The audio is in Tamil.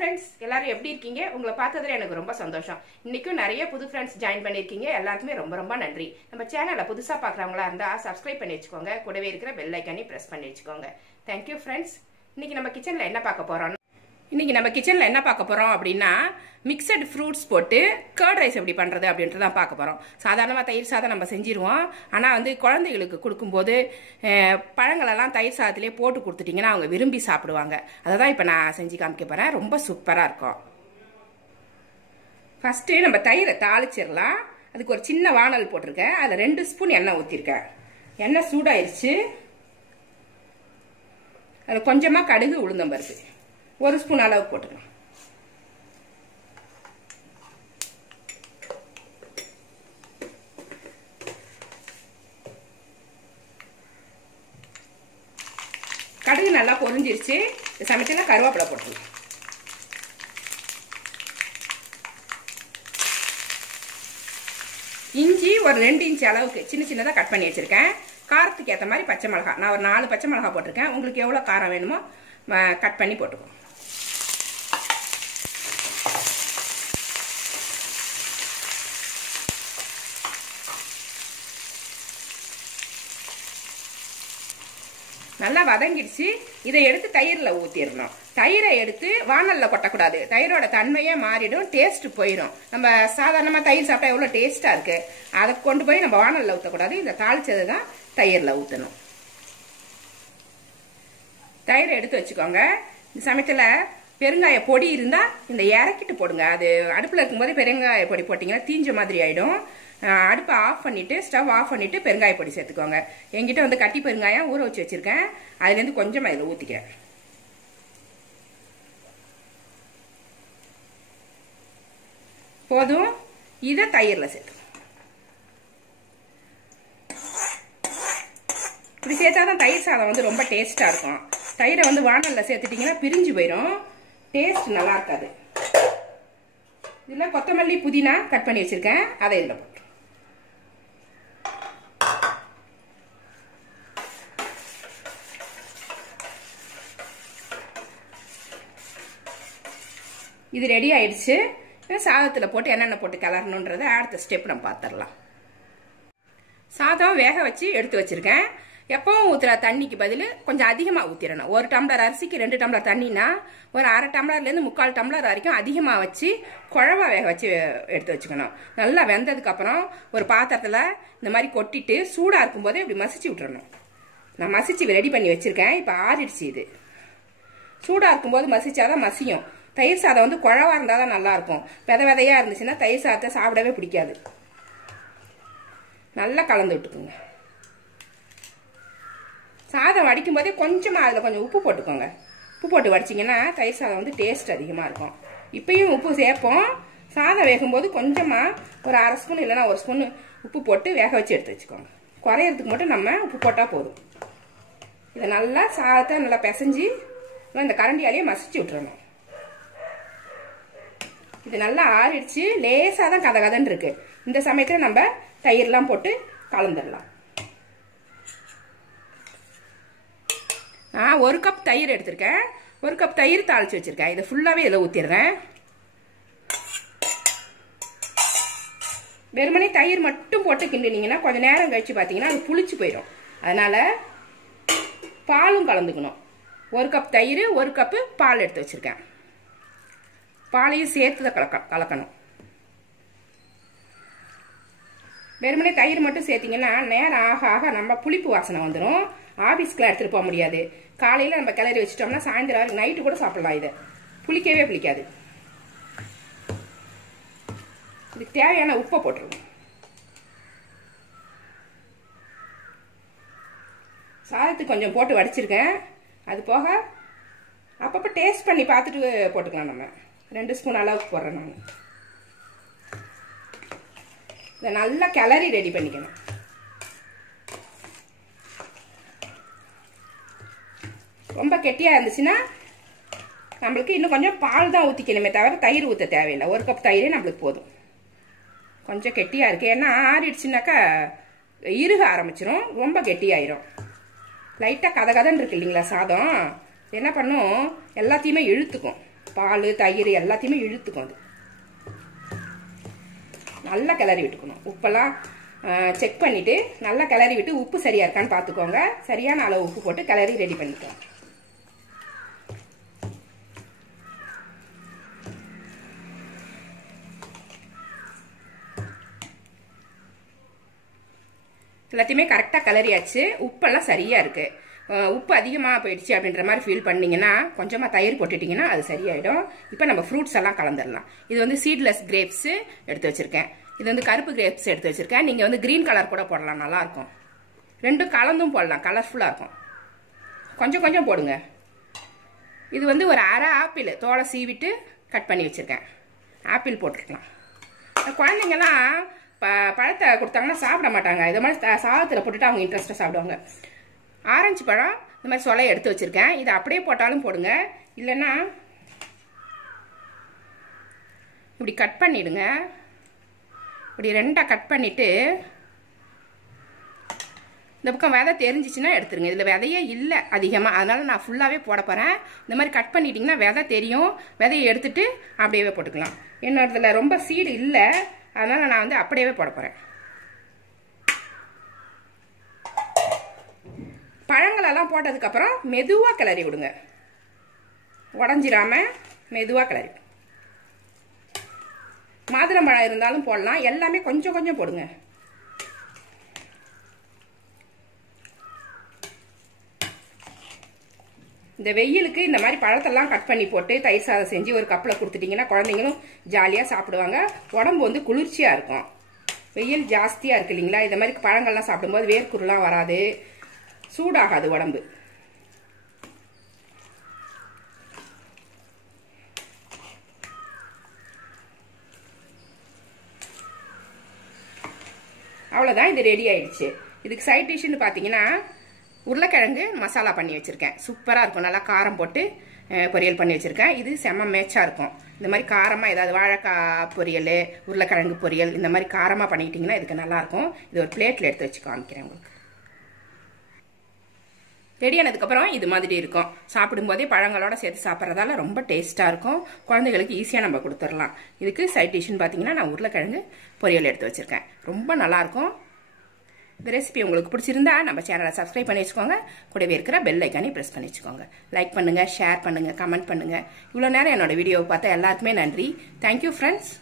ஃப்ரெண்ட்ஸ், எல்லாரும் எப்படி இருக்கீங்க? உங்களை பார்த்ததுல எனக்கு ரொம்ப சந்தோஷம். இன்னைக்கும் நிறைய புது ஃப்ரெண்ட்ஸ் ஜாயின் பண்ணியிருக்கீங்க. எல்லாருக்குமே ரொம்ப ரொம்ப நன்றி. நம்ம சேனலை புதுசாக பார்க்குறவங்களா இருந்தால் சப்ஸ்கிரைப் பண்ணி வச்சுக்கோங்க. கூடவே இருக்கிற பெல் ஐக்கானே ப்ரெஸ் பண்ணி வச்சுக்கோங்க. Thank you friends. இன்னைக்கு நம்ம கிச்சனில் என்ன பார்க்க போகிறோம் அப்படின்னா மிக்சட் ஃப்ரூட்ஸ் போட்டு கர்ட் ரைஸ் எப்படி பண்ணுறது அப்படின்ட்டு தான் பார்க்க போகிறோம். சாதாரணமாக தயிர் சாதம் நம்ம செஞ்சிருவோம். ஆனால் வந்து குழந்தைகளுக்கு கொடுக்கும்போது பழங்களெல்லாம் தயிர் சாதத்திலே போட்டு கொடுத்துட்டிங்கன்னா அவங்க விரும்பி சாப்பிடுவாங்க. அதை தான் இப்போ நான் செஞ்சு காமிக்க போகிறேன். ரொம்ப சூப்பராக இருக்கும். ஃபஸ்ட்டு நம்ம தயிரை தாளிச்சிடலாம். அதுக்கு ஒரு சின்ன வானல் போட்டிருக்கேன். அதில் 2 ஸ்பூன் எண்ணெய் ஊற்றிருக்கேன். எண்ணெய் சூடாயிருச்சு. அதில் கொஞ்சமாக கடுகு உளுந்தம்பருப்பு 1 ஸ்பூன் அளவு போட்டுக்கலாம். கடுகு நல்லா பொரிஞ்சிருச்சு. இந்த சமயத்தில் கருவேப்பிலை போட்டுக்கலாம். இஞ்சி ஒரு 2 இன்ச் அளவுக்கு சின்ன சின்னதாக கட் பண்ணி வச்சிருக்கேன். காரத்துக்கு ஏற்ற மாதிரி பச்சை மிளகா நான் ஒரு 4 பச்சை மிளகா போட்டிருக்கேன். உங்களுக்கு எவ்வளோ காரம் வேணுமோ கட் பண்ணி போட்டுக்கோங்க. நல்லா வதங்கிடுச்சு. இதை எடுத்து தயிரில் ஊற்றிடணும். தயிரை எடுத்து வானலில் கொட்டக்கூடாது. தயிரோட தன்மையே மாறிடும், டேஸ்ட் போயிடும். நம்ம சாதாரணமாக தயிர் சாப்பிட்டா எவ்வளோ டேஸ்ட்டாக இருக்குது. அதை கொண்டு போய் நம்ம வானலில் ஊற்றக்கூடாது. இந்த தாளிச்சது தான் தயிரில் ஊற்றணும். தயிரை எடுத்து வச்சுக்கோங்க. இந்த சமயத்தில் பெருங்காய பொடி இருந்தால் இந்த இறக்கிட்டு போடுங்க. அது அடுப்பில் இருக்கும்போது பெருங்காய பொடி போட்டிங்கன்னா தீஞ்ச மாதிரி ஆகிடும். அடுப்பை ஆஃப் பண்ணிவிட்டு ஸ்டவ் ஆஃப் பண்ணிவிட்டு பெருங்காய பொடி சேர்த்துக்கோங்க. என்கிட்ட வந்து கட்டி பெருங்காயம் ஊற வச்சு வச்சுருக்கேன். அதுலேருந்து கொஞ்சமாக இதில் ஊற்றிக்கிறேன். போதும். இதை தயிரில் சேர்த்து இப்படி சேர்த்தா தான் தயிர் சாதம் வந்து ரொம்ப டேஸ்ட்டாக இருக்கும். தயிரை வந்து வானலில் சேர்த்துட்டிங்கன்னா பிரிஞ்சு போயிடும். டேஸ்ட் நல்லா இருக்காது. இதில் கொத்தமல்லி புதினா கட் பண்ணி வச்சுருக்கேன். அதை இதில் போட்டு இது ரெடி ஆயிடுச்சு. சாதத்தில் போட்டு என்னென்ன போட்டு கிளறணுன்றதை அடுத்த ஸ்டெப் நம்ம பார்த்துடலாம். சாதம் வேக வச்சு எடுத்து வச்சுருக்கேன். எப்பவும் ஊற்றுற தண்ணிக்கு பதில் கொஞ்சம் அதிகமாக ஊற்றிடணும். 1 டம்ளர் அரிசிக்கு 2 டம்ளர் தண்ணினா ஒரு அரை டம்ளர்லேருந்து 3/4 டம்ளர் வரைக்கும் அதிகமாக வச்சு குழவா வேக வச்சு எடுத்து வச்சுக்கணும். நல்லா வெந்ததுக்கப்புறம் ஒரு பாத்திரத்தில் இந்த மாதிரி கொட்டிட்டு சூடாக இருக்கும்போதே இப்படி மசிச்சு விட்டுறணும். நான் மசிச்சு ரெடி பண்ணி வச்சுருக்கேன். இப்போ ஆறிடுச்சு. இது சூடாக இருக்கும்போது மசிச்சாதான் மசியும். தயிர் சாதம் வந்து குழவா இருந்தால் தான் நல்லாயிருக்கும். விதையாக இருந்துச்சுன்னா தயிர் சாதத்தை சாப்பிடவே பிடிக்காது. நல்லா கலந்து விட்டுக்குங்க. சாதம் வடிக்கும் போதே கொஞ்சமாக அதில் கொஞ்சம் உப்பு போட்டுக்கோங்க. உப்பு போட்டு வடிச்சிங்கன்னா தயிர் சாதம் வந்து டேஸ்ட் அதிகமாக இருக்கும். இப்பயும் உப்பு சேர்ப்போம். சாதம் வேகும்போது கொஞ்சமாக ஒரு அரை ஸ்பூன் இல்லைன்னா 1 ஸ்பூன் உப்பு போட்டு வேக வச்சு எடுத்து வச்சுக்கோங்க. குறையிறதுக்கு மட்டும் நம்ம உப்பு போட்டால் போதும். இதை நல்லா சாதத்தை நல்லா பிசைஞ்சு இந்த கரண்டியாலேயே மசிச்சு விட்டுறணும். இது நல்லா ஆறிடுச்சு. லேசாக தான் கதன்னு இருக்கு. இந்த சமயத்தில் நம்ம தயிர்லாம் போட்டு கலந்துடலாம். நான் 1 கப் தயிர் எடுத்திருக்கேன். 1 கப் தயிர் தாளிச்சு வச்சிருக்கேன். இதை ஃபுல்லாகவே இதில் ஊற்றிடுறேன். வெறுமனே தயிர் மட்டும் போட்டு கிண்டினீங்கன்னா கொஞ்சம் நேரம் கழிச்சு பார்த்தீங்கன்னா அது புளிச்சு போயிடும். அதனால பாலும் கலந்துக்கணும். 1 கப் தயிர் 1 கப்பு பால் எடுத்து வச்சிருக்கேன். பாலையும் சேர்த்து கலக்கணும். வெறுமனே தயிர் மட்டும் சேர்த்திங்கன்னா நேரம் ஆக ஆக நம்ம புளிப்பு வாசனை வந்துடும். ஆஃபீஸ்க்குலாம் எடுத்துகிட்டு போக முடியாது. காலையில் நம்ம கிளறி வச்சிட்டோம்னா சாயந்தரம் வரைக்கும் நைட்டு கூட சாப்பிடலாம். இதை புளிக்கவே புளிக்காது. இதுக்கு தேவையான உப்பை போட்டுருவோம். சாதத்துக்கு கொஞ்சம் போட்டு வடிச்சிருக்கேன். அது போக அப்பப்போ டேஸ்ட் பண்ணி பார்த்துட்டு போட்டுக்கலாம். நம்ம 2 ஸ்பூன் அளவுக்கு போடுறேன். நான் இதை நல்லா கிளறி ரெடி பண்ணிக்கணும். ரொம்ப கெட்டியாக இருந்துச்சுன்னா நம்மளுக்கு இன்னும் கொஞ்சம் பால் தான் ஊற்றிக்கணுமே தவிர தயிர் ஊற்ற தேவையில்லை. 1 கப் தயிரே நம்மளுக்கு போதும். கொஞ்சம் கெட்டியாக இருக்குது. ஏன்னா ஆறிடுச்சுனாக்கா இறுக ஆரம்பிச்சிடும். ரொம்ப கெட்டியாயிரும். லைட்டாக கதன்னு இருக்கு இல்லைங்களா சாதம். என்ன பண்ணும் எல்லாத்தையுமே இழுத்துக்கும். பால் தயிர் எல்லாத்தையுமே இழுத்துக்கும். அது நல்லா கிளறி விட்டுக்கணும். உப்பெல்லாம் செக் பண்ணிவிட்டு நல்லா கிளறி விட்டு உப்பு சரியாக இருக்கான்னு பார்த்துக்கோங்க. சரியான அளவு உப்பு போட்டு கிளறி ரெடி பண்ணிக்கலாம். எல்லாத்தையுமே கரெக்டாக கிளறியாச்சு. உப்பெல்லாம் சரியாக இருக்குது. உப்பு அதிகமாக போயிடுச்சு அப்படின்ற மாதிரி ஃபீல் பண்ணிங்கன்னா கொஞ்சமாக தயிர் போட்டுட்டிங்கன்னா அது சரியாயிடும். இப்போ நம்ம ஃப்ரூட்ஸ் எல்லாம் கலந்துடலாம். இது வந்து சீட்லெஸ் கிரேப்ஸு எடுத்து வச்சுருக்கேன். இது வந்து கருப்பு கிரேப்ஸ் எடுத்து வச்சுருக்கேன். நீங்கள் வந்து க்ரீன் கலர் கூட போடலாம், நல்லாயிருக்கும். ரெண்டும் கலந்தும் போடலாம், கலர்ஃபுல்லாக இருக்கும். கொஞ்சம் கொஞ்சம் போடுங்க. இது வந்து ஒரு அரை ஆப்பிள் தோலை சீவிட்டு கட் பண்ணி வச்சுருக்கேன். ஆப்பிள் போட்டுருக்கலாம். குழந்தைங்கலாம் பழத்தை கொடுத்தாங்கன்னா சாப்பிட மாட்டாங்க. இது மாதிரி சாதத்தில் போட்டுட்டு அவங்க இன்ட்ரெஸ்ட்டாக சாப்பிடுவாங்க. ஆரஞ்சு பழம் இந்த மாதிரி சொலையை எடுத்து வச்சுருக்கேன். இதை அப்படியே போட்டாலும் போடுங்க, இல்லைன்னா இப்படி கட் பண்ணிவிடுங்க. இப்படி ரெண்டாக கட் பண்ணிவிட்டு இந்த பக்கம் விதை தெரிஞ்சிச்சுன்னா எடுத்துருங்க. இதில் விதையே இல்லை அதிகமாக, அதனால் நான் ஃபுல்லாகவே போட போகிறேன். இந்த மாதிரி கட் பண்ணிட்டிங்கன்னா விதை தெரியும். விதையை எடுத்துட்டு அப்படியே போட்டுக்கலாம். என்னோடதில் ரொம்ப சீடு இல்லை, அதனால் நான் வந்து அப்படியே போட போகிறேன். பழங்களெல்லாம் போட்டதுக்கப்புறம் மெதுவாக கிளறி விடுங்க, உடஞ்சிராம மெதுவாக கிளறி. மாதுளம்பழம் இருந்தாலும் போடலாம், எல்லாமே கொஞ்சம் கொஞ்சம் போடுங்க. இந்த வெயிலுக்கு இந்த மாதிரி பழத்தெல்லாம் கட் பண்ணி போட்டு தயிர் சாதம் செஞ்சு ஒரு கப்பில் கொடுத்துட்டிங்கன்னா குழந்தைங்களும் ஜாலியாக சாப்பிடுவாங்க. உடம்பு வந்து குளிர்ச்சியாக இருக்கும். வெயில் ஜாஸ்தியாக இருக்கு இல்லைங்களா, இந்த மாதிரி பழங்கள்லாம் சாப்பிடும்போது வேர்க்குருலாம் வராது, சூடாகாது உடம்பு. அவ்வளோதான், இது ரெடி ஆயிடுச்சு. இதுக்கு சைட் டிஷ்னு பார்த்தீங்கன்னா உருளைக்கிழங்கு மசாலா பண்ணி வச்சுருக்கேன். சூப்பராக இருக்கும். நல்லா காரம் போட்டு பொரியல் பண்ணி வச்சுருக்கேன். இது செம்ம மேட்சாக இருக்கும். இந்த மாதிரி காரமாக ஏதாவது வாழைக்காய் பொரியல், உருளைக்கிழங்கு பொரியல் இந்த மாதிரி காரமாக பண்ணிக்கிட்டிங்கன்னா இதுக்கு நல்லாயிருக்கும். இது ஒரு பிளேட்டில் எடுத்து வச்சு காமிக்கிறேன் உங்களுக்கு. ரெடி ஆனதுக்கப்புறம் இது மாதிரி இருக்கும். சாப்பிடும்போதே பழங்களோட சேர்த்து சாப்பிட்றதால ரொம்ப டேஸ்ட்டாக இருக்கும். குழந்தைகளுக்கு ஈஸியாக நம்ம கொடுத்துடலாம். இதுக்கு சைட் டிஷ்னு பார்த்தீங்கன்னா நான் உருளைக்கிழங்கு பொரியல் எடுத்து வச்சுருக்கேன். ரொம்ப நல்லாயிருக்கும். இந்த ரெசிபி உங்களுக்கு பிடிச்சிருந்தா நம்ம சேனலை சப்ஸ்கிரைப் பண்ணி வச்சுக்கோங்க. கூடவே இருக்கிற பெல் ஐக்கானே ப்ரெஸ் பண்ணி வச்சுக்கோங்க. லைக் பண்ணுங்கள், ஷேர் பண்ணுங்கள், கமெண்ட் பண்ணுங்கள். இவ்வளோ நேரம் என்னோட வீடியோவை பார்த்தா எல்லாருக்குமே நன்றி. Thank you friends.